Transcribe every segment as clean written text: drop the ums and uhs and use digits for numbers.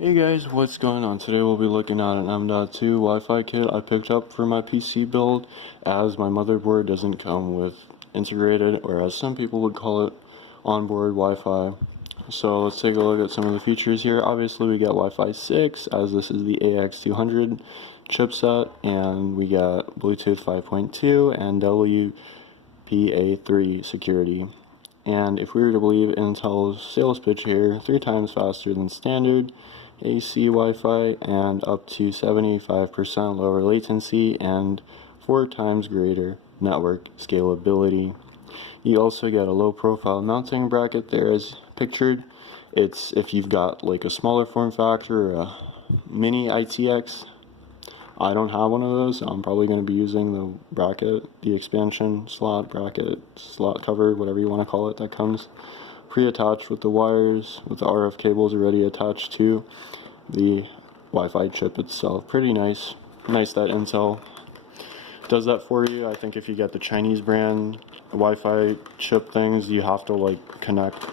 Hey guys, what's going on? Today we'll be looking at an M.2 Wi-Fi kit I picked up for my PC build, as my motherboard doesn't come with integrated, or as some people would call it, onboard Wi-Fi. So let's take a look at some of the features here. Obviously we got Wi-Fi 6, as this is the AX200 chipset, and we got Bluetooth 5.2 and WPA3 security. And if we were to believe Intel's sales pitch here, 3 times faster than standard AC Wi-Fi and up to 75% lower latency and 4 times greater network scalability. You also get a low profile mounting bracket there as pictured. It's if you've got like a smaller form factor or a mini ITX. I don't have one of those, so I'm probably going to be using the bracket, the expansion slot bracket, slot cover, whatever you want to call it, that comes pre-attached with the wires, with the RF cables already attached to the Wi-Fi chip itself. Pretty nice. Nice that Intel does that for you. I think if you get the Chinese brand Wi-Fi chip things, you have to like connect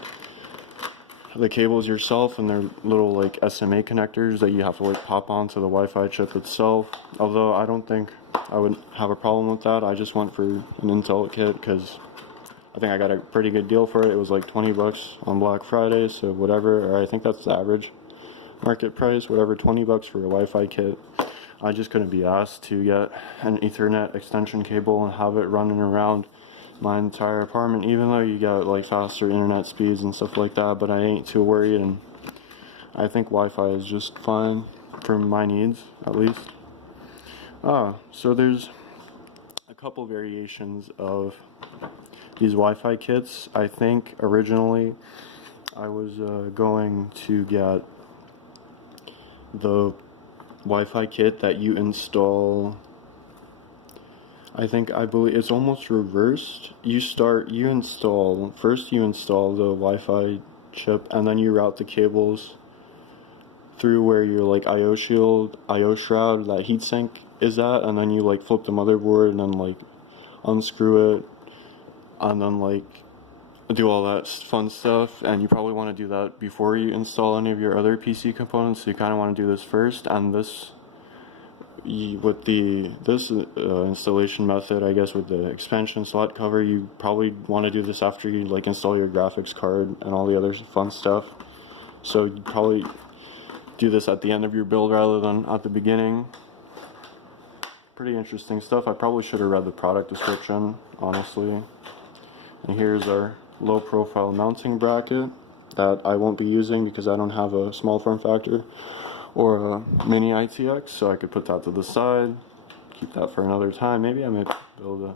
the cables yourself, and they're little like SMA connectors that you have to like pop onto the Wi-Fi chip itself. Although I don't think I would have a problem with that. I just went for an Intel kit because I think I got a pretty good deal for it. It was like 20 bucks on Black Friday, so whatever, or I think that's the average market price, whatever, 20 bucks for a Wi-Fi kit. I just couldn't be asked to get an Ethernet extension cable and have it running around my entire apartment, even though you got like faster internet speeds and stuff like that, but I ain't too worried, and I think Wi-Fi is just fine for my needs, at least. So there's a couple variations of these Wi-Fi kits. I think originally I was going to get the Wi-Fi kit that you install. I believe it's almost reversed. You install the Wi-Fi chip, and then you route the cables through where your like IO shroud, that heatsink is at, and then you like flip the motherboard and then like unscrew it, and then like do all that fun stuff. And you probably want to do that before you install any of your other PC components, so you kind of want to do this first. And this installation method, I guess, with the expansion slot cover, you probably want to do this after you like install your graphics card and all the other fun stuff. So you probably do this at the end of your build rather than at the beginning. Pretty interesting stuff. I probably should have read the product description, honestly. And here's our low profile mounting bracket that I won't be using because I don't have a small form factor or a mini ITX, so I could put that to the side, keep that for another time. Maybe I might build a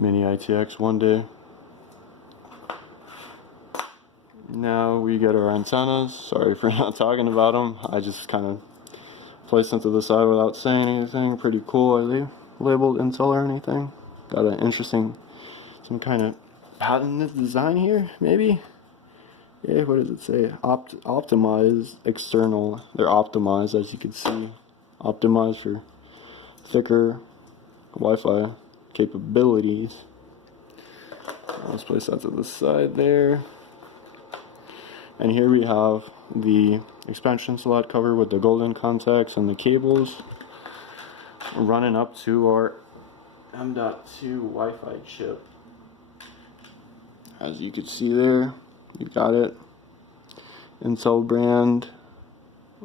mini ITX one day. Now we get our antennas. Sorry for not talking about them. I just kind of placed them to the side without saying anything. Pretty cool. Are they labeled Intel or anything? Got an interesting, some kind of patented design here, maybe? Yeah, what does it say? Optimized external. They're optimized, as you can see. Optimized for thicker Wi-Fi capabilities. Let's place that to the side there. And here we have the expansion slot cover with the golden contacts and the cables running up to our M.2 Wi-Fi chip. As you can see there, you got it. Intel brand.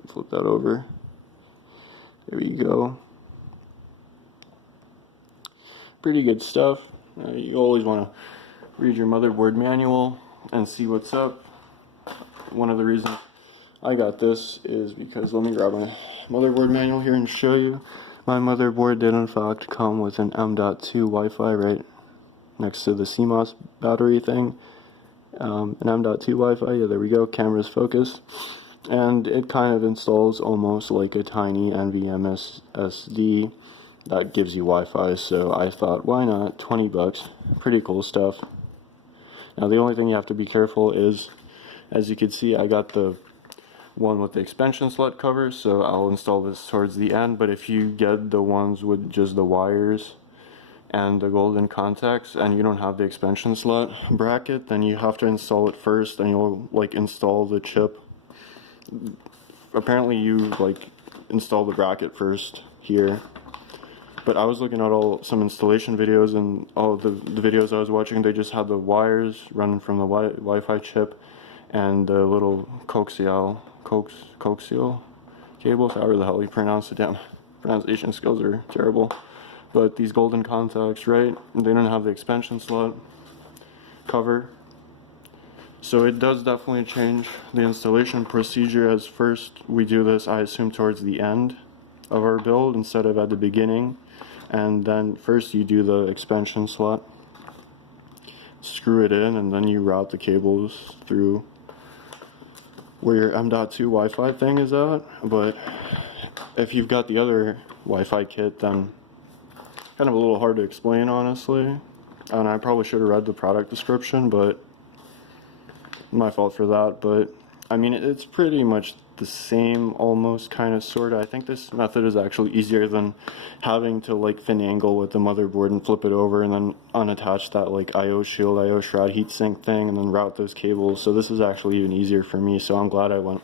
Flip that over. There we go. Pretty good stuff. You always want to read your motherboard manual and see what's up. One of the reasons I got this is because, let me grab my motherboard manual here and show you. My motherboard did in fact come with an M.2 Wi-Fi right next to the CMOS battery thing. An M.2 Wi-Fi, yeah, there we go, camera's focus. And it kind of installs almost like a tiny NVMe SSD that gives you Wi-Fi, so I thought, why not? 20 bucks, pretty cool stuff. Now the only thing you have to be careful is, as you can see, I got the one with the expansion slot cover, so I'll install this towards the end. But if you get the ones with just the wires and the golden contacts and you don't have the expansion slot bracket, then you have to install it first, and you'll like install the chip apparently you like install the bracket first here. But I was looking at some installation videos, and all the videos I was watching, they just had the wires running from the Wi-Fi chip and the little coaxial cables, however the hell you pronounce it. Damn, pronunciation skills are terrible. But these golden contacts, right? They don't have the expansion slot cover. So it does definitely change the installation procedure, as first we do this, I assume, towards the end of our build instead of at the beginning. And then first you do the expansion slot, screw it in, and then you route the cables through where your M.2 Wi-Fi thing is at. But if you've got the other Wi-Fi kit, then kind of a little hard to explain, honestly. And I probably should have read the product description, but my fault for that. But I mean, it's pretty much the same, almost, kind of, sort of. I think this method is actually easier than having to like finagle with the motherboard and flip it over and then unattach that like IO shield, IO shroud heatsink thing, and then route those cables. So this is actually even easier for me, so I'm glad I went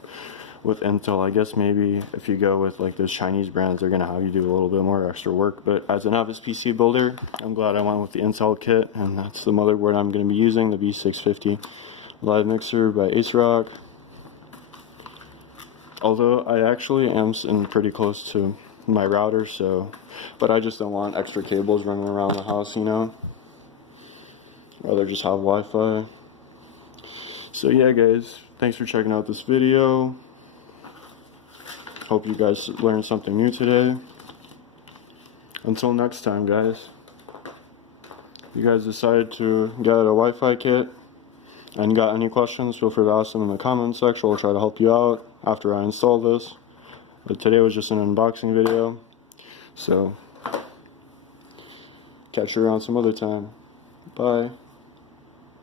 with Intel. I guess maybe if you go with like those Chinese brands, they're gonna have you do a little bit more extra work, but as a novice PC builder, I'm glad I went with the Intel kit, and that's the motherboard I'm gonna be using, the B650 Live Mixer by ASRock. Although I actually am sitting pretty close to my router, so, but I just don't want extra cables running around the house, you know. Rather just have Wi-Fi. So yeah, guys, thanks for checking out this video. Hope you guys learned something new today. Until next time, guys. If you guys decide to get a Wi-Fi kit and got any questions, feel free to ask them in the comments section. I'll try to help you out after I install this. But today was just an unboxing video, so catch you around some other time. Bye.